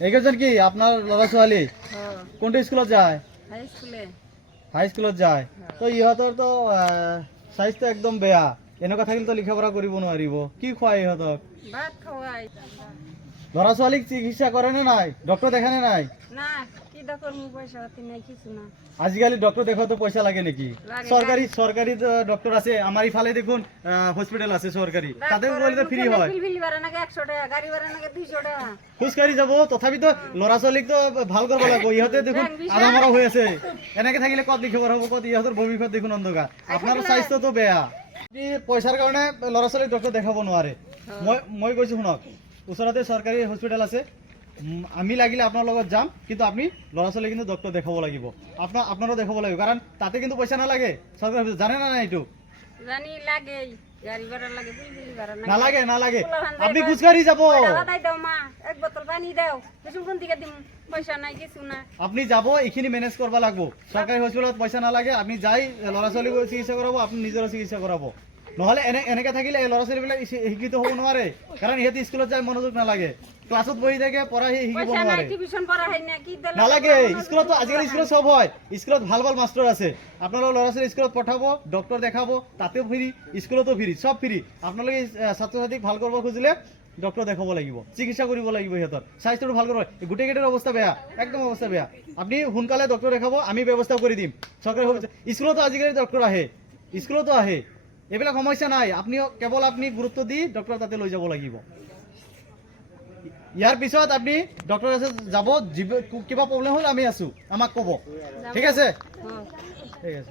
এইকেইজন কি আপোনাৰ ল'ৰা ছোৱালী কোনটো স্কুলত যায়? হাই স্কুলত যায়। তো ইহঁতৰতো স্বাস্থ্য একদম বেয়া, এনেকুৱা থাকিলেতো লিখা পঢ়া কৰিব নোৱাৰিব। কি খুৱাই ইহঁতক? ভাত খাওয়াই ল'ৰা ছোৱালীক চিকিৎসা কৰে নে নাই? ডক্টৰ দেখা নে নাই? না কি ডক্টর মু পয়সা পাতি নাই কিছু না আজিকালি ডক্টর দেখাতে পয়সা লাগে নাকি? সরকারি সরকারি ডক্টর আছে, আমার ইফালে দেখুন হসপিটাল আছে সরকারি, তাদের বলতে ফ্রি হয়। বিল ভাড়া নাকি 100 টাকা, গাড়ি ভাড়া নাকি 200 টাকা। খোজকাঢ়ি যাব, তথাপি তো ল'ৰা ছোৱালীক তো ভাল কৰিব লাগিব। ইহঁতে দেখোন আধা মৰা হৈ আছে, এনেকে থাকিলে ক'ত লিখিব হ'ব, ক'ত ইহঁতৰ ভৱিষ্যত দেখোন অন্ধকাৰ। আপোনাৰ স্বাস্থ্যটো বেয়া, আপুনি পইচাৰ কাৰণে ল'ৰা ছোৱালীক ডক্টৰ দেখাব নোৱাৰে। মই কৈছোঁ শুনক, ওচৰতে চৰকাৰী হস্পিটেল আছে, আমি লাগিলে আপনার লগত যাম, কিন্তু আপনি ল'ৰা ছোৱালী কিন্তু ডক্টৰ দেখাব লাগিব। আপনারও দেখাব লাগিব, কারণ তাতে কিন্তু পয়সা নালাগে। সরকার জানে না এইটো? জানি লাগে, গাড়ি ভাড়া লাগে, বিল ভাড়া লাগে। নালাগে নালাগে, আপনি খোজকাঢ়ি যাব। দাই দাও মা, এক বোতল পানি দাও, বেসুন কোন দিকে দিম, পয়সা নাই কিছু না। আপনি যাব, এইখিনি মেনেজ করবা লাগবো। সরকারি হসপিটালত পয়সা নালাগে, আপনি যাই ল'ৰা ছোৱালীক চিকিৎসা কৰাব, আপনি নিজেরও চিকিৎসা কৰাব। নহলে এনেকে থাকিলে এই ল'ৰা ছোৱালীবিলাক শিক্ষিত হ'ব নোৱাৰে, কাৰণ ইহঁতে স্কুলত যায় মনোযোগ নালাগে, ক্লাছত বহি থাকে, পঢ়া শিকিব নোৱাৰে। নালাগে, স্কুলতো আজিকালি স্কুলত সব হয়, স্কুলত ভাল ভাল মাষ্টৰ আছে। আপোনালোকৰ ল'ৰা ছোৱালী স্কুলত পঠাব, ডক্টৰ দেখাব, তাতেও ফ্ৰী, স্কুলতো ফ্ৰী, সব ফ্ৰী। আপোনালোকে ছাত্ৰ ছাত্ৰীক ভাল কৰিব খুজিলে ডক্টৰ দেখাব লাগিব, চিকিৎসা কৰিব লাগিব, সিহঁতৰ স্বাস্থ্যটো ভাল কৰিব। গোটেইকেইটাৰ অৱস্থা বেয়া, একদম অৱস্থা বেয়া। আপুনি সোনকালে ডক্টৰ দেখাব, আমি ব্যৱস্থা কৰি দিম। চৰকাৰী স্কুলতো আজিকালি ডক্টৰ আহে, স্কুলতো আহে, এইবিলাক সমস্যা নাই। আপনি কেৱল আপনি গুৰুত্ব দি ডক্টৰ তাতে লৈ যাব লাগিব। ইয়াৰ পিছত আপনি ডক্টৰ আছে যাব, কিবা প্ৰব্লেম হ'ল আমি আছো, আমাক ক'ব, ঠিক আছে? ঠিক আছে।